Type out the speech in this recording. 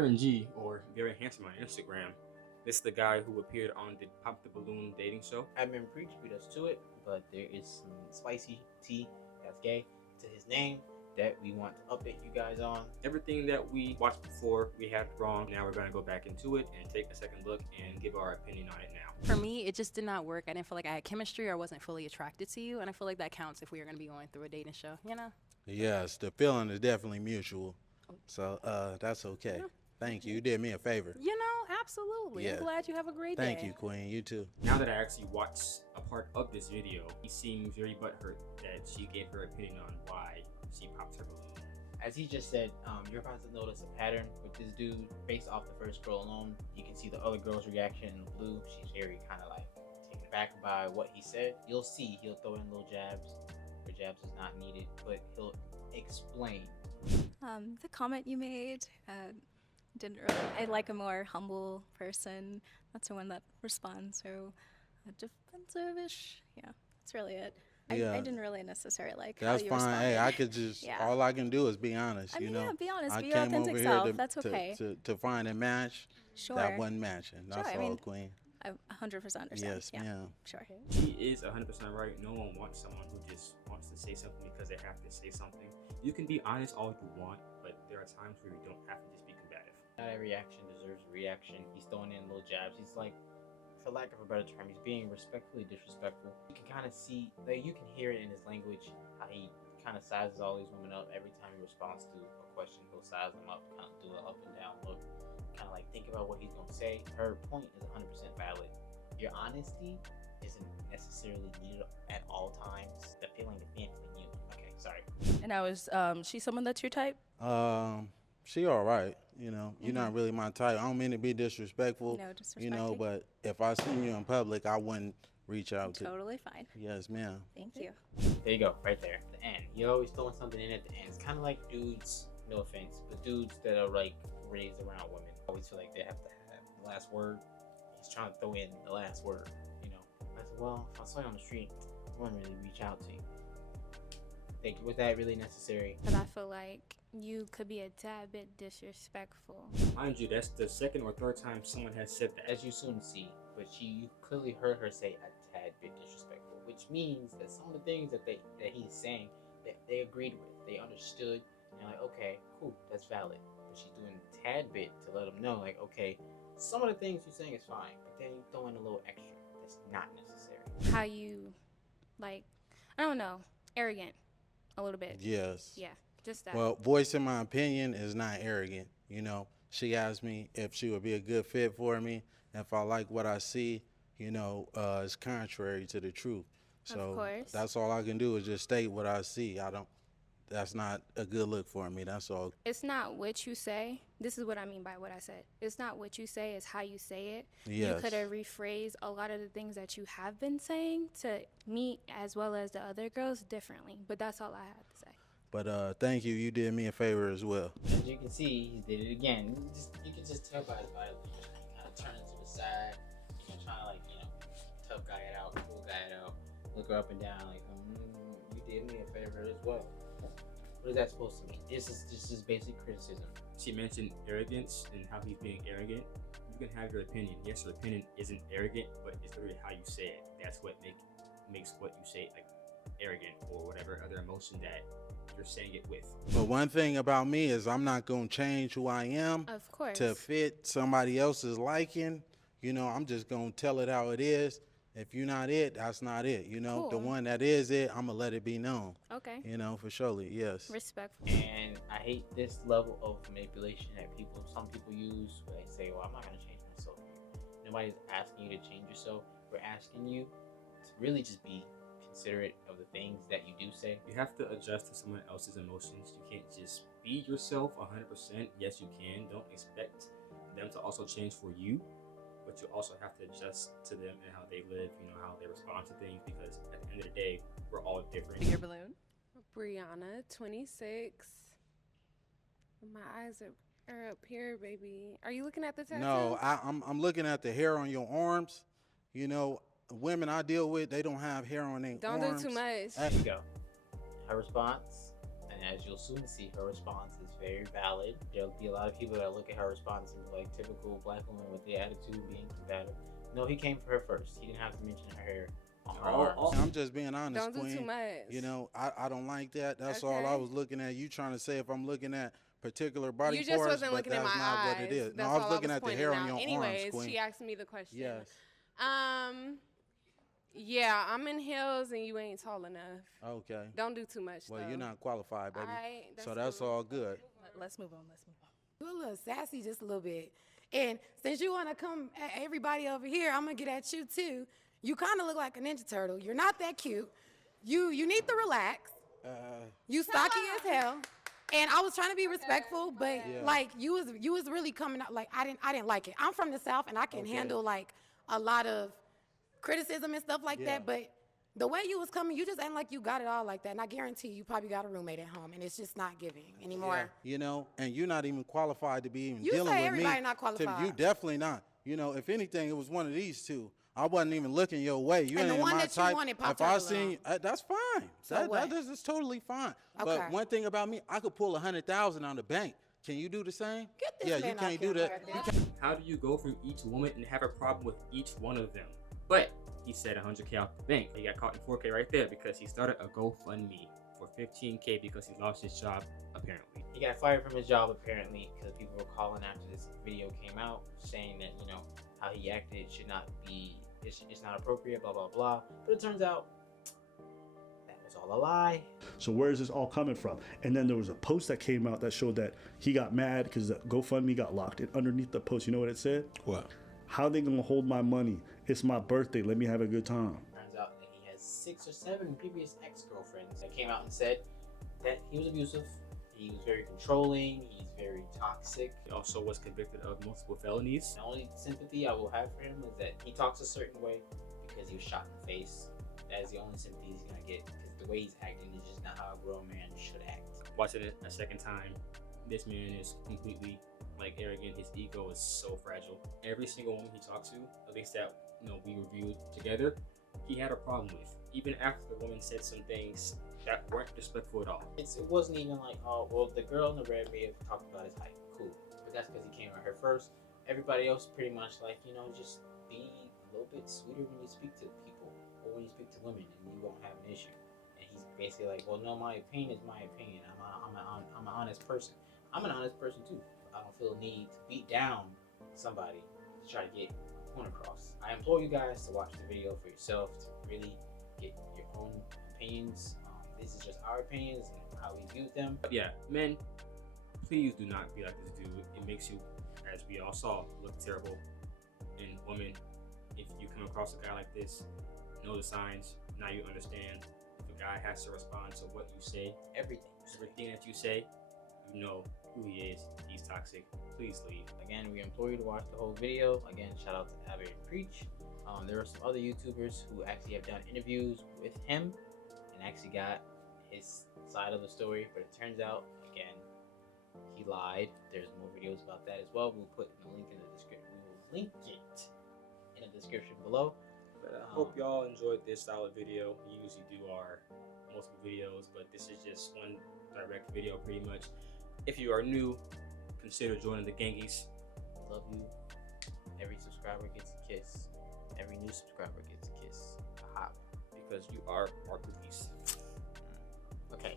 Aaron G, or Very Handsome on Instagram. This is the guy who appeared on the Pop the Balloon dating show. Admin Preach beat us to it, but there is some spicy tea that's gay to his name that we want to update you guys on. Everything that we watched before, we had wrong. Now we're going to go back into it and take a second look and give our opinion on it now. For me, it just did not work. I didn't feel like I had chemistry or wasn't fully attracted to you, and I feel like that counts if we are going to be going through a dating show, you know? Yes, the feeling is definitely mutual. So that's okay. Yeah. Thank you. You did me a favor. You know, absolutely. Yeah. I'm glad you have a great day. Thank you, Queen. You too. Now that I actually watched a part of this video, he seems very butthurt that she gave her opinion on why she popped her balloon. As he just said, you're about to notice a pattern with this dude. Based off the first girl alone, you can see the other girl's reaction in the blue. She's very kind of like taken aback by what he said. You'll see he'll throw in little jabs where jabs is not needed, but he'll explain. The comment you made didn't really. I like a more humble person. That's the one that responds so defensive-ish. Yeah, that's really it. Yeah. I didn't really necessarily like That's how you fine. responded. Hey, I could just, Yeah. all I can do is be honest, I mean, you know. yeah, be honest. I Be your came authentic over self. here to, That's okay. to find a match Sure. that wasn't matching. That's Sure, I all, mean, Queen. I 100% understand. Yes, yeah. ma'am. Sure. She is 100% right. No one wants someone who just wants to say something because they have to say something. You can be honest all you want, but there are times where you don't have to just be combative. Not every action deserves a reaction. He's throwing in little jabs. He's like, for lack of a better term, he's being respectfully disrespectful. You can kind of see, like, you can hear it in his language, how he kind of sizes all these women up. Every time he responds to a question, he'll size them up, kind of do an up and down look, kind of like think about what he's going to say. Her point is 100% valid. Your honesty isn't necessarily needed at all times. The feeling is being feeling you. Okay, sorry. And I was, she's someone that's your type? She all right, you know. You're not really my type. I don't mean to be disrespectful, No disrespecting. you know, but if I seen you in public, I wouldn't reach out to. Totally fine. Yes, ma'am. Thank you. There you go, right there. The end. You're always throwing something in at the end. It's kind of like dudes, no offense, but dudes that are like raised around women always feel like they have to have the last word. He's trying to throw in the last word, you know. I said, well, if I saw you on the street, I wouldn't really reach out to you. Think, was that really necessary? But I feel like you could be a tad bit disrespectful. Mind you, that's the second or third time someone has said that. As you soon see, but you clearly heard her say a tad bit disrespectful, which means that some of the things that he's saying that they agreed with, they understood, and like, okay, cool, that's valid. But she's doing a tad bit to let them know, like, okay, some of the things you're saying is fine, but then you throw in a little extra that's not necessary. How you, like, I don't know, arrogant a little bit. Yes. Yeah, just that. Well, voicing my opinion is not arrogant, you know. She asked me if she would be a good fit for me. If I like what I see, you know, it's contrary to the truth. So Of course. that's all I can do is just state what I see. That's not a good look for me. That's all. It's not what you say. This is what I mean by what I said. It's not what you say, it's how you say it. Yes. You could have rephrased a lot of the things that you have been saying to me as well as the other girls differently. But that's all I had to say. But thank you. You did me a favor as well. As you can see, he did it again. You can just tell by his body language. He kind of turns to the side, you know, trying to like, you know, tough guy it out, cool guy it out, look her up and down like, you did me a favor as well. What is that supposed to mean? This is basic criticism. She mentioned arrogance and how he's being arrogant. You can have your opinion. Yes, your opinion isn't arrogant, but it's literally how you say it. That's what makes what you say like arrogant or whatever other emotion that you're saying it with. But one thing about me is I'm not going to change who I am Of course. to fit somebody else's liking. You know, I'm just going to tell it how it is. If you're not it, that's not it. You know, the Cool. one that is it, I'm going to let it be known. Okay. You know, for surely, yes. Respectful. And I hate this level of manipulation that some people use where they say, well, I'm not going to change myself. Nobody's asking you to change yourself. We're asking you to really just be considerate of the things that you do say. You have to adjust to someone else's emotions. You can't just be yourself 100%. Yes, you can. Don't expect them to also change for you, but you also have to adjust to them and how they live, you know, how they respond to things, because at the end of the day, we're all different. Your balloon? Brianna, 26. My eyes are up here, baby. Are you looking at the tattoo? No, I'm looking at the hair on your arms. You know, women I deal with, they don't have hair on their Don't arms. do too much. There you go. Her response, and And as you'll soon see, her response is very valid. There'll be a lot of people that look at her response and be like, typical black woman with the attitude being combative. No, he came for her first. He didn't have to mention her hair on her arms. I'm just being honest, Don't do Queen. too much. You know, I don't like that. That's all I Okay. was looking at. You trying to say if I'm looking at particular body You just parts, wasn't but looking at that's my not eyes. what it is. That's No, I was all looking at the hair on pointing your out. Anyways, arms, Queen. she asked me the question. Yes. Yeah, I'm in heels and you ain't tall enough. Okay. Don't do too much. Well, though. you're not qualified, baby. Alright, So that's cool. all good. Let's move on. Let's move on. You a little sassy just a little bit. And since you want to come at everybody over here, I'm going to get at you too. You kind of look like a Ninja Turtle. You're not that cute. You need to relax. You stocky as hell. And I was trying to be respectful, but Yeah. like you was really coming out like I didn't like it. I'm from the South and I can handle like a lot of criticism and stuff like Yeah. that, but the way you was coming, you just ain't like you got it all like that. And I guarantee you probably got a roommate at home and it's just not giving anymore. You know, and you're not even qualified to be even You dealing say with everybody me. not qualified. You definitely not. You know, if anything, it was one of these two. I wasn't even looking your way. You And ain't the in one my that you type. wanted popped if I up seen, that's fine. So what? That is totally fine. Okay. But one thing about me, I could pull 100,000 on the bank. Can you do the same? Get this Yeah, man you off can't do camera that. right there. How do you go from each woman and have a problem with each one of them? But he said 100K out the bank. He got caught in 4K right there because he started a GoFundMe for 15K because he lost his job, apparently. He got fired from his job apparently because people were calling after this video came out saying that, you know, how he acted should not be, it's not appropriate, blah, blah, blah. But it turns out that was all a lie. So where is this all coming from? And then there was a post that came out that showed that he got mad because the GoFundMe got locked. And underneath the post, you know what it said? What? How they gonna hold my money? It's my birthday. Let me have a good time. Turns out that he has 6 or 7 previous ex-girlfriends that came out and said that he was abusive, he was very controlling, he's very toxic. He also was convicted of multiple felonies. The only sympathy I will have for him is that he talks a certain way because he was shot in the face. That is the only sympathy he's gonna get because the way he's acting is just not how a grown man should act. Watching it a second time, this man is completely arrogant. His ego is so fragile. Every single woman he talked to, at least that we reviewed together, he had a problem with. Even after the woman said some things that weren't respectful at all. It wasn't even like, oh, well, the girl in the red may have talked about his height. Cool. But that's because he came at her first. Everybody else pretty much just be a little bit sweeter when you speak to people or when you speak to women and you won't have an issue. And he's basically like, well, no, my opinion is my opinion. I'm an honest person. I'm an honest person too. I don't feel a need to beat down somebody to try to get a point across. I implore you guys to watch the video for yourself to really get your own opinions. This is just our opinions and how we view them. But yeah, men, please do not be like this dude. It makes you, as we all saw, look terrible. And women, if you come across a guy like this, know the signs. Now you understand. If a guy has to respond to what you say, everything that you say, you know who he is. He's toxic. Please leave. Again, we implore you to watch the whole video. Again, shout out to Amir and Preach. There are some other YouTubers who actually have done interviews with him and actually got his side of the story, but it turns out, again, he lied. There's more videos about that as well. We'll put the link in the description. We will link it in the description below. But I hope y'all enjoyed this solid video. We usually do our multiple videos, but this is just one direct video pretty much. If you are new, consider joining the Gangies. Love you. Every subscriber gets a kiss. Every new subscriber gets a kiss. A hot one. Because you are our Pookies. Okay.